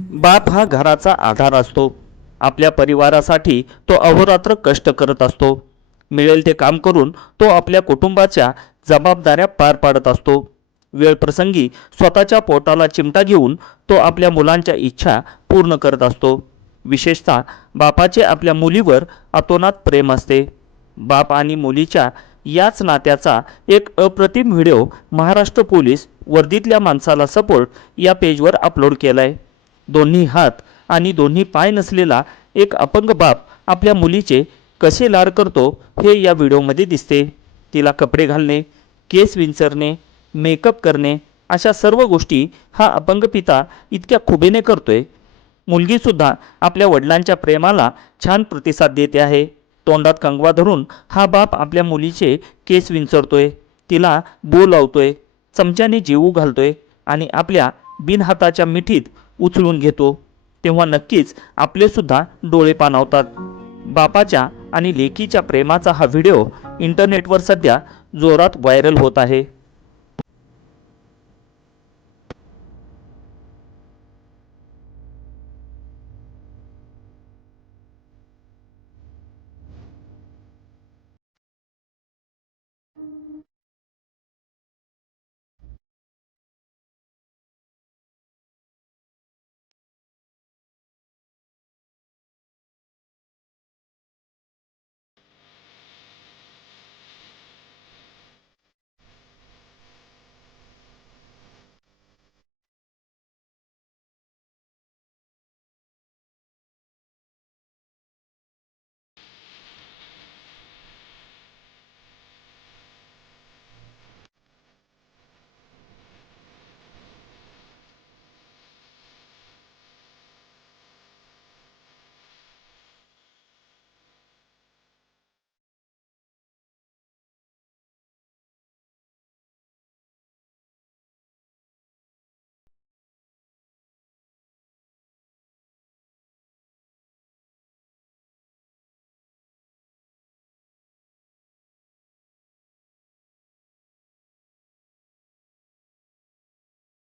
बाप हा घराचा आधार असतो. आपल्या परिवारासाठी तो अहोरात्र कष्ट करत असतो. मिळेल ते काम करून तो आपल्या कुटुंबाच्या जबाबदाऱ्या पार पाडत असतो. वेळ प्रसंगी स्वतःच्या पोटाला चिमटा घेऊन तो आपल्या मुलांच्या इच्छा पूर्ण करत असतो. विशेषतः बापाचे आपल्या मुलीवर अतोनात प्रेम असते. बाप आणि मुलीच्या याच नात्याचा एक अप्रतिम व्हिडिओ महाराष्ट्र पोलीस वर्दीतल्या माणसाला सपोर्ट या पेजवर अपलोड केलाय. दोन्ही हात आणि दोन्ही पाय नसलेला एक अपंग बाप आपल्या मुलीचे कसे लाड करतो हे या व्हिडिओमध्ये दिसते. तिला कपडे घालणे, केस विंचरणे, मेकअप करणे अशा सर्व गोष्टी हा अपंग पिता इतक्या खुबेने करतोय. मुलगीसुद्धा आपल्या वडिलांच्या प्रेमाला छान प्रतिसाद देते आहे. तोंडात कंगवा धरून हा बाप आपल्या मुलीचे केस विंचरतोय, तिला बो लावतोय, चमच्याने जेवू घालतोय आणि आपल्या बिनहाताच्या मिठीत उचलून घेतो. तेव्हा नक्कीच आपलेसुद्धा डोळे पाणावतात. बापाच्या आणि लेकीच्या प्रेमाचा हा व्हिडिओ इंटरनेटवर सध्या जोरात व्हायरल होत आहे.